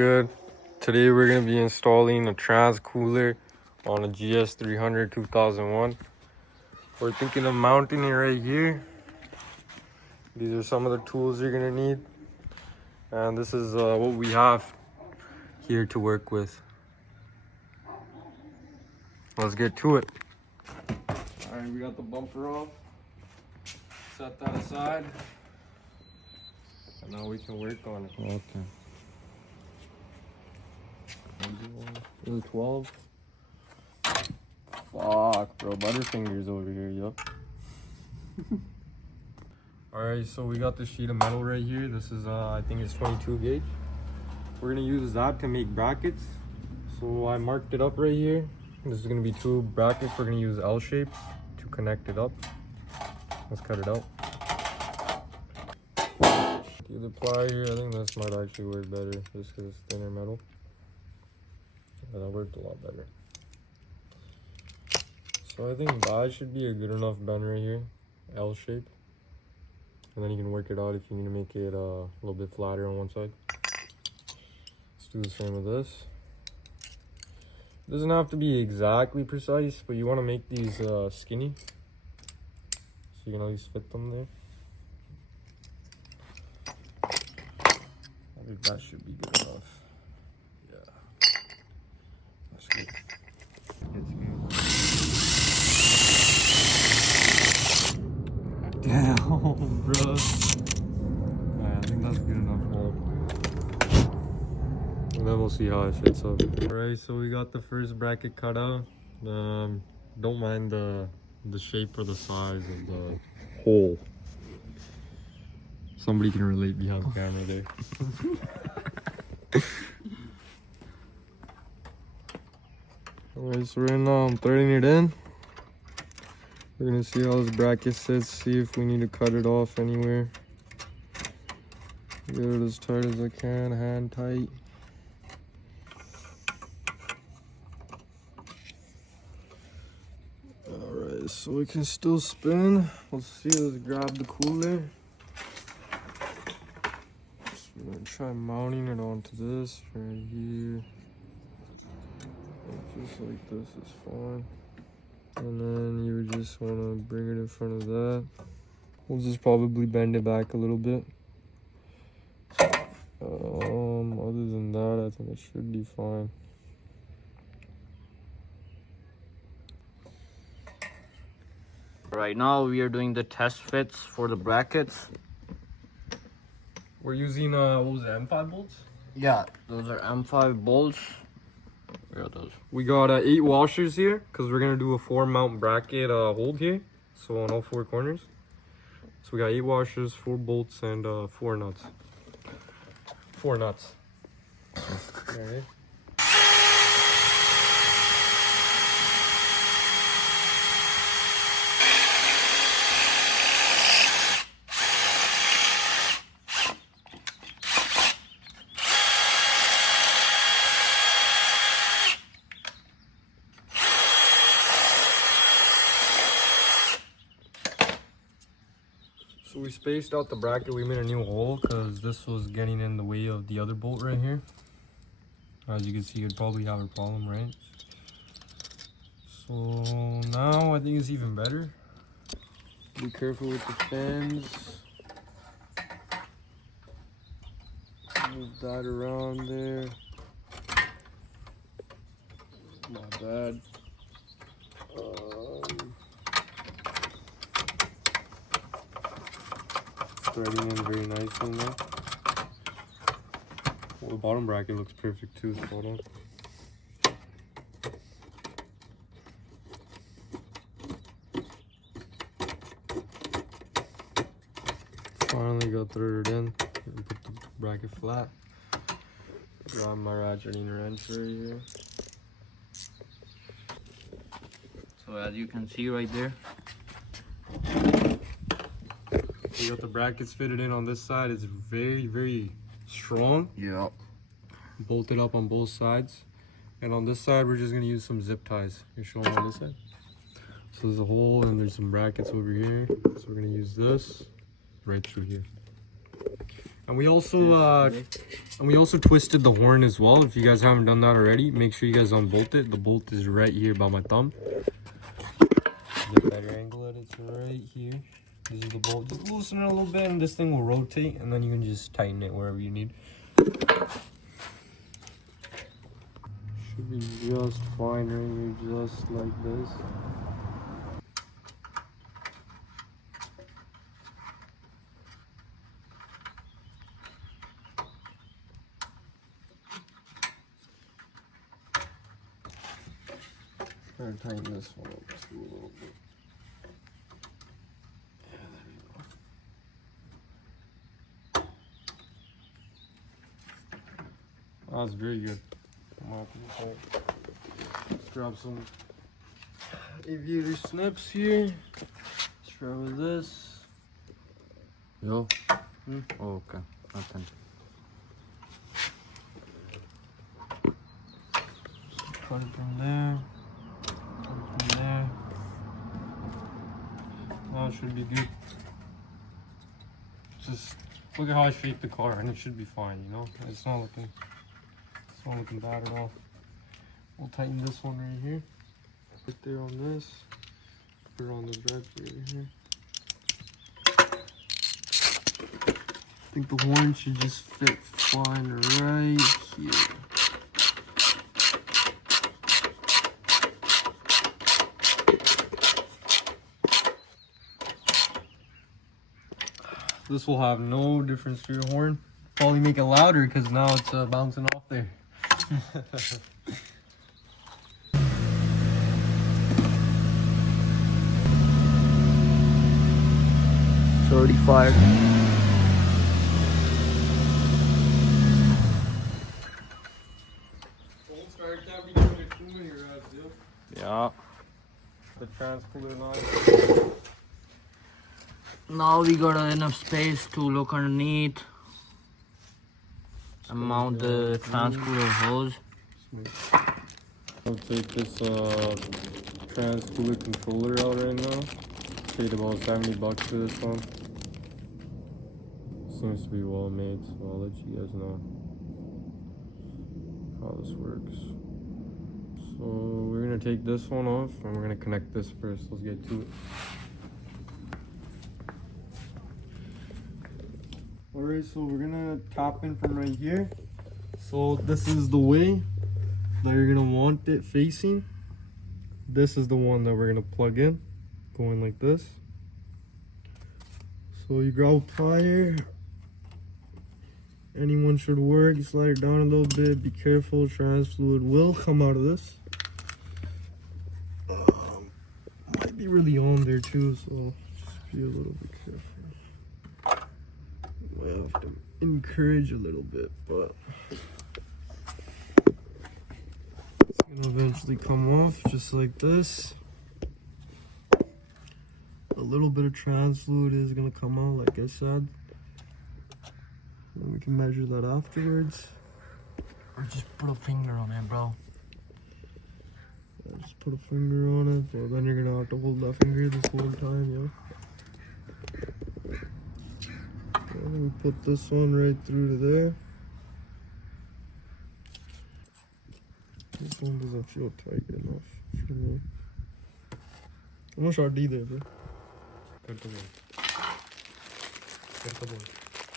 good? Today we're going to be installing a trans cooler on a GS300 2001. We're thinking of mounting it right here. These are some of the tools you're going to need. And this is what we have here to work with. Let's get to it. Alright, we got the bumper off. Set that aside. And now we can work on it. Okay. 12. Fuck, bro. Butterfingers over here, yup. Alright, so we got this sheet of metal right here. This is, I think it's 22 gauge. We're gonna use that to make brackets. So I marked it up right here. This is gonna be 2 brackets. We're gonna use L shapes to connect it up. Let's cut it out. The plier, I think this might actually work better just because it's thinner metal. Yeah, that worked a lot better. So I think that should be a good enough bend right here, L shape. And then you can work it out if you need to make it a little bit flatter on one side. Let's do the same with this. It doesn't have to be exactly precise, but you want to make these skinny, so you can at least fit them there. I think that should be good enough. Yeah, that's good. Damn, bro. Alright, I think that's good enough now. And then we'll see how it fits up. Alright, so we got the first bracket cut out. Don't mind the shape or the size of the hole. Somebody can relate behind the camera there. Alright, so right now I'm threading it in. We're gonna see how this bracket sits, see if we need to cut it off anywhere. Get it as tight as I can, hand tight. Alright, so we can still spin. Let's see, let's grab the cooler. I'm gonna try mounting it onto this right here. Just like this is fine. And then you would just want to bring it in front of that. We'll just probably bend it back a little bit. Other than that, I think it should be fine. Right now we are doing the test fits for the brackets. We're using what was it, M5 bolts? Yeah, those are M5 bolts. Where are those? We got 8 washers here because we're gonna do a 4 mount bracket hold here, so on all 4 corners. So we got 8 washers, 4 bolts, and 4 nuts. 4 nuts. Alright. So we spaced out the bracket. We made a new hole because this was getting in the way of the other bolt right here. As you can see, you'd probably have a problem, right? So now I think it's even better. Be careful with the fins. Move that around there. Not bad. Threading in very nicely now. Well, the bottom bracket looks perfect too. Hold on. Finally got threaded in. Put the bracket flat. Grab my ratcheting wrench right here. So as you can see right there, we got the brackets fitted in on this side. It's very, very strong. yeah, Bolted up on both sides. And on this side, we're just gonna use some zip ties. You show them on this side. So there's a hole and there's some brackets over here. So we're gonna use this right through here. And we also twisted the horn as well. If you guys haven't done that already, make sure you guys unbolt it. The bolt is right here by my thumb. Get a better angle at it. It's right here. This is the bolt. Just loosen it a little bit, and this thing will rotate, and then you can just tighten it wherever you need. Should be just fine right here, just like this. Try to tighten this one up too a little bit. Yeah, there you go. That's very good. Come on, let's grab some aviator snips here. Let's try with this. Yo. Oh, okay. Nothing. Cut it from there. There. Now it should be good. Just look at how I shaped the car, and it should be fine. You know, it's not looking bad at all. We'll tighten this one right here. Right there on this. Put it on the drive right here. I think the horn should just fit fine right here. This will have no difference to your horn. Probably make it louder because now it's bouncing off there. 35. Yeah. The transcooler line. Now we got enough space to look underneath and mount the transcooler hose. I'll take this transcooler controller out right now. Paid about $70 for this one. Seems to be well made, so I'll let you guys know how this works. So we're gonna take this one off and we're gonna connect this first. Let's get to it. Alright, so we're gonna tap in from right here. So this is the way that you're gonna want it facing. This is the one that we're gonna plug in, going like this. So you grab a plier. Anyone should work. You slide it down a little bit. Be careful. Trans fluid will come out of this. Might be really on there too, so just be a little bit careful. Might have to encourage a little bit, but it's gonna eventually come off just like this. A little bit of trans fluid is gonna come out, like I said. And we can measure that afterwards. Or just put a finger on it, bro. Yeah, just put a finger on it, but then you're gonna have to hold that finger this whole time, yeah. And we put this one right through to there. This one doesn't feel tight enough for me. How much RD there, bro?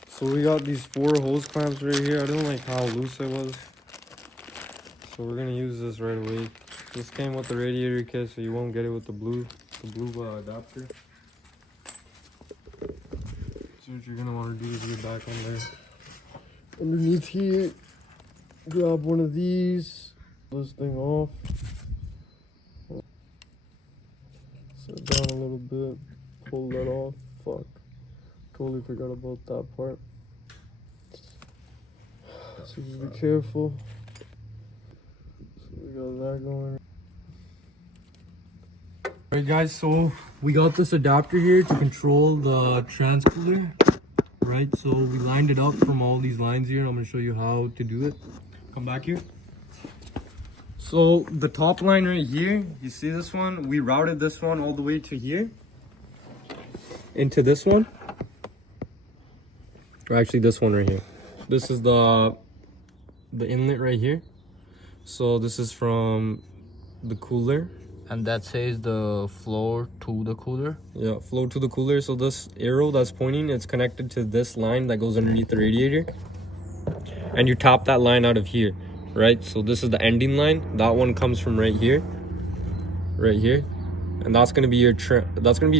So we got these 4 hose clamps right here. I don't like how loose it was, so we're gonna use this right away. This came with the radiator kit, so you won't get it with the blue adapter. So what you're gonna want to do is get back on there. Underneath here, grab one of these. This thing off. Set it down a little bit. Pull that off. Fuck. Totally forgot about that part. So just be careful. So we got that going. Alright guys, so we got this adapter here to control the transcooler. Right, so we lined it up from all these lines here, and I'm going to show you how to do it. Come back here. So the top line right here, you see this one? We routed this one all the way to here. Into this one. or actually this one right here. This is the inlet right here. So this is from the cooler. And that says the floor to the cooler. Yeah, flow to the cooler. So this arrow that's pointing, it's connected to this line that goes underneath the radiator. And you top that line out of here, right? So this is the ending line. That one comes from right here, and that's gonna be your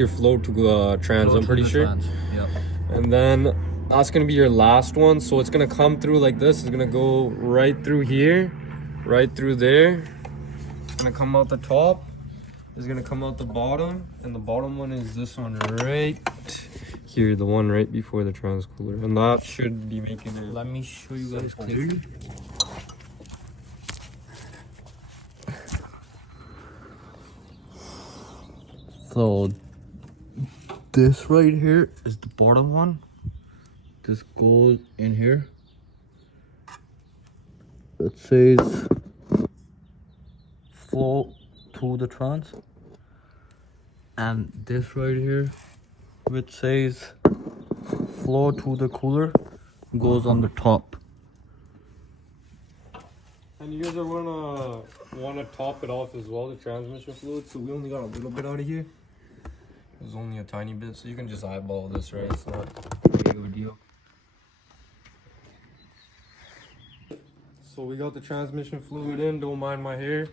flow to trans. I'm pretty sure. Yep. And then that's gonna be your last one. So it's gonna come through like this. It's gonna go right through here, right through there. It's gonna come out the top. It's gonna come out the bottom, and the bottom one is this one right here, the one right before the trans cooler, and that should be making it. Let me show you guys clearly. So this right here is the bottom one. This goes in here. It says flow to the trans. And this right here, which says flow to the cooler, goes on the top. And you guys are wanna top it off as well, the transmission fluid. So we only got a little bit out of here. It was only a tiny bit, so you can just eyeball this, right? It's not big of a deal. So we got the transmission fluid in. Don't mind my hair.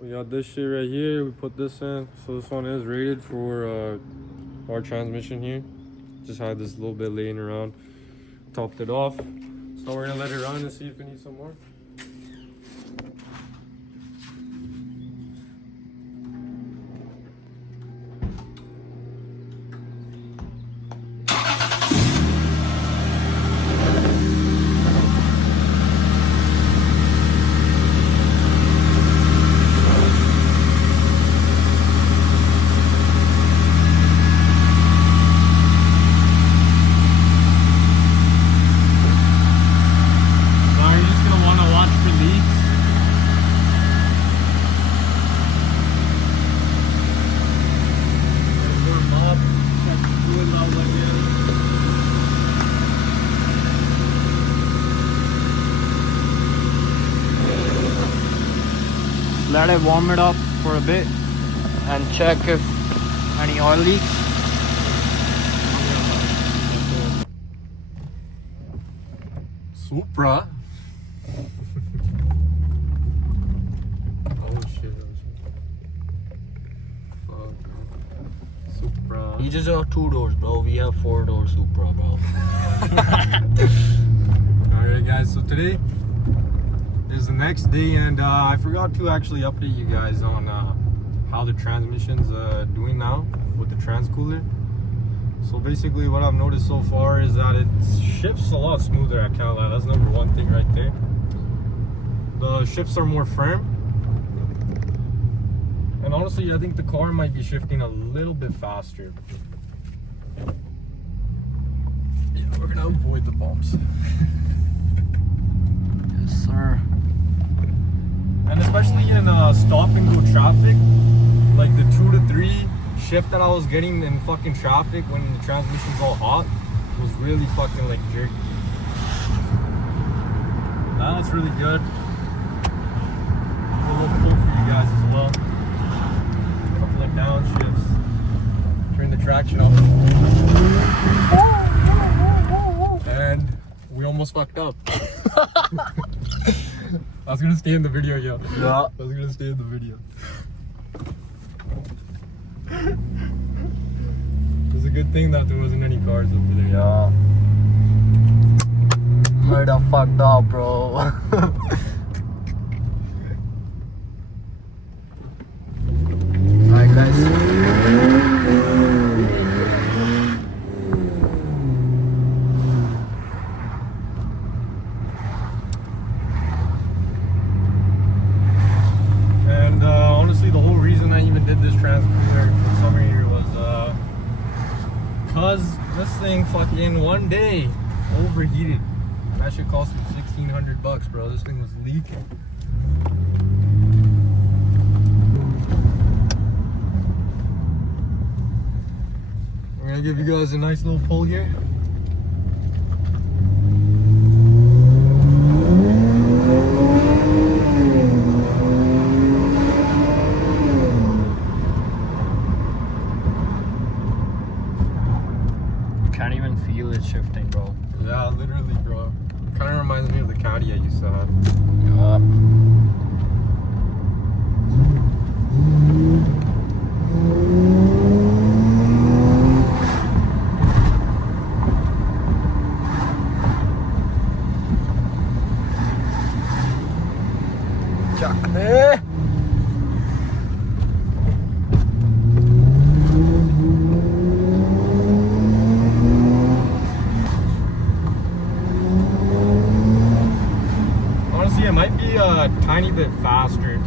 We got this shit right here. We put this in. So this one is rated for our transmission here. Just had this little bit laying around. Topped it off. So we're gonna let it run and see if we need some more. Let it warm it up for a bit and check if any oil leaks. Supra. Oh shit. Fuck. Supra. He just got 2 doors, bro. We have 4-door Supra, bro. Alright guys, so today is the next day, and I forgot to actually update you guys on how the transmission's doing now with the trans cooler. So basically what I've noticed so far is that it shifts a lot smoother, I can't lie. That's number one thing right there. The shifts are more firm, and honestly I think the car might be shifting a little bit faster. Yeah, we're gonna avoid the bumps. Yes, sir. And especially in stop and go traffic, like the 2 to 3 shift that I was getting in fucking traffic when the transmission's all hot was really fucking like jerky. Now it's really good. A little cool for you guys as well. A couple of downshifts. Turn the traction off. And we almost fucked up. I was gonna stay in the video, yo. Yeah. I was gonna stay in the video. It's a good thing that there wasn't any cars over there. Yeah. Right up fucked up, bro. Alright, guys. Honestly, the whole reason I even did this trans cooler in summer here was cause this thing fucking one day overheated. That shit cost me $1,600, bro. This thing was leaking. I'm gonna give you guys a nice little pull here. can't even feel it shifting, bro. Yeah, literally, bro. Kind of reminds me of the Caddy I used to have. Yeah. Honestly, it might be a tiny bit faster.